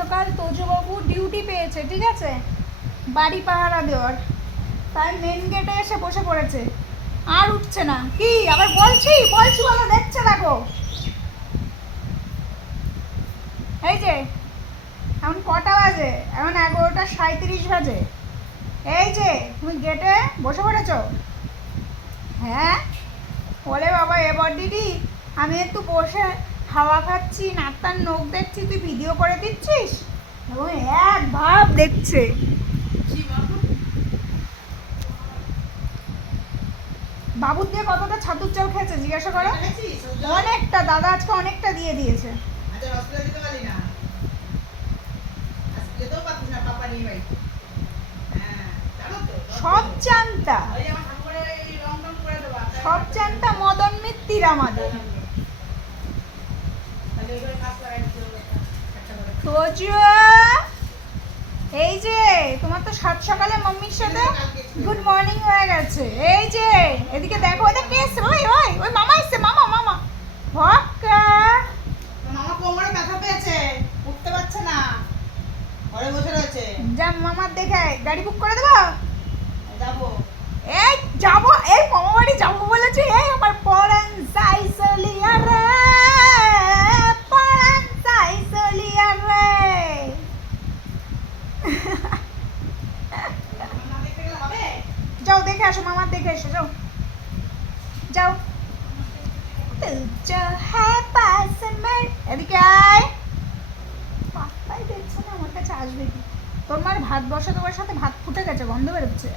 সকাল তোজবাবু ডিউটি পেয়েছে, ঠিক আছে? বাড়ি পাহারা দেওয়ার। তাই মেন গেটে এসে বসে পড়েছে। আর উঠছে না। কি? আবার বলছি? বলছি বলো, দেখছে দেখো এই যে, এখন কটা বাজে? এখন এগারোটা সাঁত্রিশ বাজে। এই যে, তুমি গেটে বসে পড়েছো? হ্যাঁ? বলে বাবা এবার দিদি, আমি একটু বসে হাওয়া খাচ্ছি নাত্তার নখ দেখছি তুই ভিডিও করে দিচ্ছিস? ও এক ভাব দেখছে। বাবুর দিয়ে কতটা ছাতুর চাল খেয়েছে জিজ্ঞাসা করো? অনেকটা দাদা আজকে অনেকটা দিয়ে দিয়েছে। সব চানটা। সব চানটা মদন মিত্তির আমাদের। এই যে তোমার তো সাত সকালে মাম্মির সাথে গুড মর্নিং হয়ে গেছে। এই যে এদিকে দেখো ওদের কে এসছে। ওই ওই ওই মামা এসছে মামা মামা। হক্কা মামা কোমরে ব্যথা পেয়েছে উঠতে পারছে না। ঘরে বসে রয়েছে। যা মামার দেখে গাড়ি বুক করে দেবো? যাব। এই যাব এই মামা বাড়ি যাব বলেছি এই আমার পরান যাই চলিয়া রে পরান যাই চলিয়া রে মামা দেখতে গেলে হবে যাও দেখে আসো মামার দেখে এসো যাও যাও তুজো হ্যাঁ এদিকে আয় না আমার কাছে তোর মার ভাত বসা তোমার সাথে ভাত ফুটে গেছে গন্ধ বেরোচ্ছে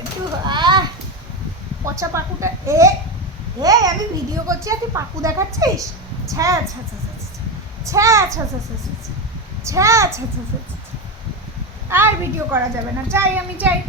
একটু আহ পচা পাকুটা এ এ আমি ভিডিও করছি আর তুই পাকু দেখাচ্ছিস ছ্যা ছ্যা ছ্যা ছ্যা ছ্যা ছ্যা আর ভিডিও করা যাবে না যাই আমি যাই